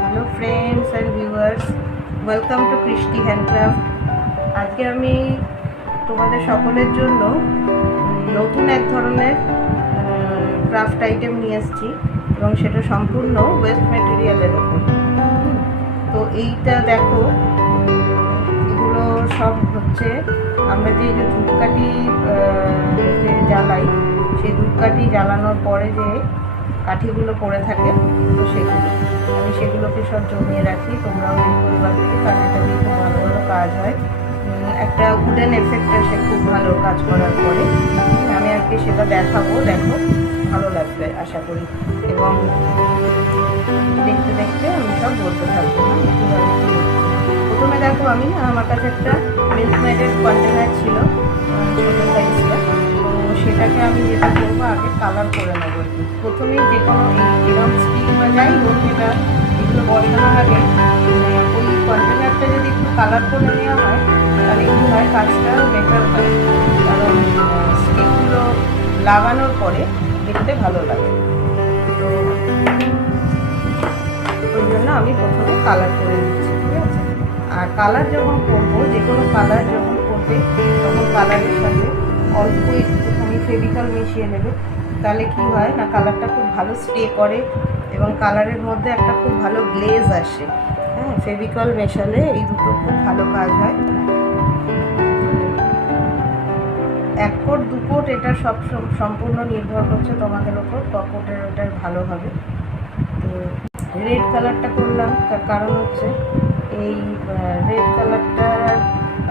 Hello friends and viewers, welcome to কৃষ্টি handcraft. আজকে আমি তোমাদের সকলের জন্য নতুন এক ধরনের ক্রাফট আইটেম নিয়ে এসেছি এবং সেটা সম্পূর্ণ ওয়েস্ট ম্যাটেরিয়ালের ওপর। তো এইটা দেখো, এগুলো সব হচ্ছে আমরা যে ধূপকাঠি যে জ্বালাই, সেই ধূপকাঠি জ্বালানোর পরে যে কাঠিগুলো পড়ে থাকে, তো আমি সেগুলোকে সব জমিয়ে রাখি। তোমরাও দেখো এবার থেকে, কারণ এটা দিয়ে খুব ভালো ভালো কাজ হয়। একটা উডেন এফেক্ট আসে খুব ভালো কাজ করার পরে। আমি আজকে সেটা দেখাবো, দেখো ভালো লাগবে আশা করি। এবং দেখতে দেখতে আমি সব বলতে থাকবো না। প্রথমে দেখো, আমি আমার কাছে একটা মিল্ক মেডের কন্টেনার ছিল, ছোটো সাইজটা। তো সেটাকে আমি যেটা করবো, আগে কালার করে নেবো। প্রথমেই যে কোনো এরকম স্টিক বা যাই হোক, এটা এগুলো বসানোর আগে ওই কন্টেনারটা যদি একটু কালার করে নেওয়া হয়, তাহলে কী হয়, কাজটা বেটার হয়। কারণ স্টিকগুলো লাগানোর পরে দেখতে ভালো লাগে। তো ওই জন্য আমি প্রথমে কালার করে নিচ্ছি, ঠিক আছে? আর কালার যখন করবো, যে কোনো কালার যখন করবে, তখন কালারের সাথে অল্প একটুখানি ফেভিকল মিশিয়ে নেবে। তাহলে কি হয় না, কালারটা খুব ভালো স্টে করে এবং কালারের মধ্যে একটা খুব ভালো গ্লেজ আসে। হ্যাঁ, ফেভিকল মেশালে এই দুটো খুব ভালো কাজ হয়। 1 কোট 2 কোট এটা সব সম্পূর্ণ নির্ভর করছে তোমাদের ওপর, কোটের ওটার ভালো হবে। তো রেড কালারটা করলাম, তার কারণ হচ্ছে এই রেড কালারটা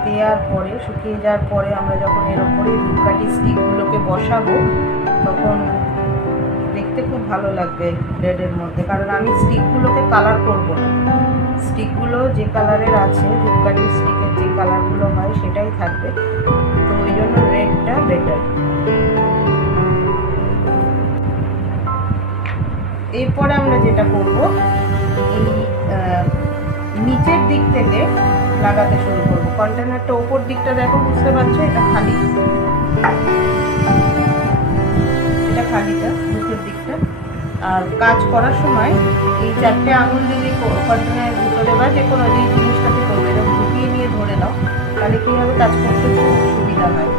দেওয়ার পরে, শুকিয়ে যাওয়ার পরে আমরা যখন এর ওপরে ধূপকাঠি স্টিকগুলোকে বসাবো, তখন দেখতে খুব ভালো লাগবে রেডের মধ্যে। কারণ আমি স্টিকগুলোকে কালার করব না, স্টিকগুলো যে কালারের আছে, ধূপকাঠি স্টিকের যে কালারগুলো হয় সেটাই থাকবে। তো ওই জন্য রেডটা বেটার। এরপরে আমরা যেটা করব, এই নিচের দিক থেকে লাগাতে শুরু করবো। কন্টেনারটা ওপর দিকটা দেখো, বুঝতে পারছো, এটা খালি, এটা খালিটা মুখের দিকটা। আর কাজ করার সময় এই 4টে আঙুল যদি কন্টেনারের ভিতরে বা যে কোনো যে জিনিসটাকে করবে, এটা ঢুকিয়ে নিয়ে ধরে নাও, তাহলে কী হবে, কাজ করতে খুব সুবিধা হয়।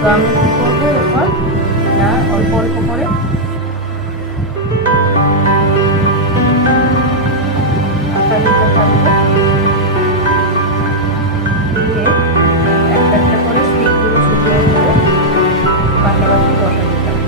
তো আমি কী করবো এরপর, না অল্প অল্প করে আঁকা দিতে থাকবো, দিয়ে একটা একটা করে স্টিকগুলো শুকিয়ে করে পাশাপাশি বসা দিতাম।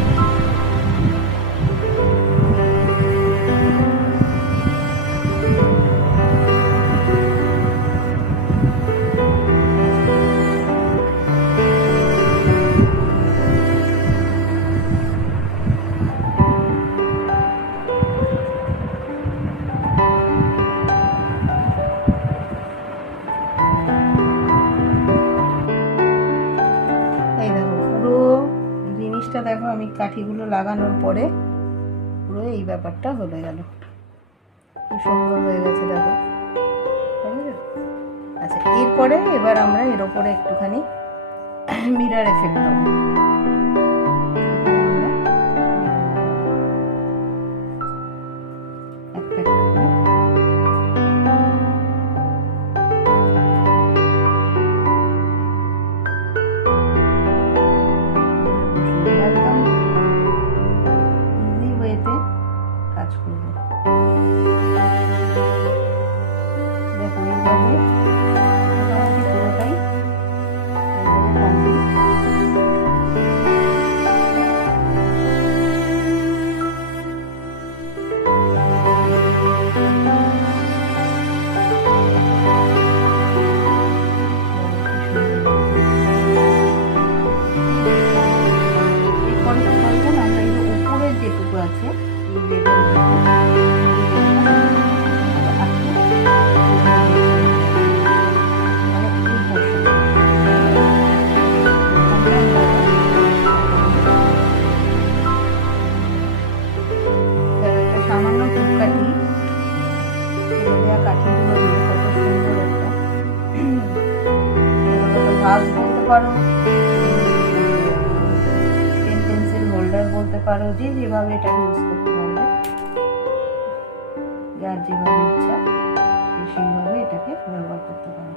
দেখো, আমি কাঠিগুলো লাগানোর পরে পুরো এই ব্যাপারটা হয়ে গেল, কি সুন্দর হয়ে গেছে দেখো। আচ্ছা, এরপরে এবার আমরা এর ওপরে একটুখানি মিরর এফেক্ট দেবো। কাজ করবো দেখো, এইভাবে মোটামুটি পুরোটাই কমপ্লিট। এরপরে কি করবো, আমরা এই যে উপরের যেটুকু আছে এই রেডের সামান্য ধূপকাঠি ফেলে দেওয়া কাঠিগুলো দিয়ে কত সুন্দর একটা ভাস বলতে পারো, পেন্সিল হোল্ডার বলতে পারো, যে যেভাবে এটা ইউজ করতে পারবে। যার যেভাবে ইচ্ছা সেইভাবে এটাকে ব্যবহার করতে পারো।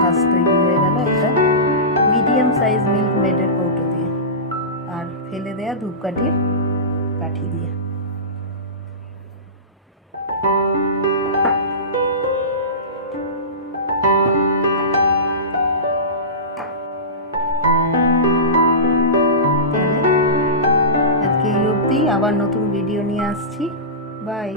মাছ তৈরি হয়ে গেল একটা মিডিয়াম সাইজ মিল্ক মেডের কৌটো দিয়ে আর ফেলে দেয়া ধূপকাঠির কাঠি দিয়ে। আজকে এই অবধি, আবার নতুন ভিডিও নিয়ে আসছি। বাই।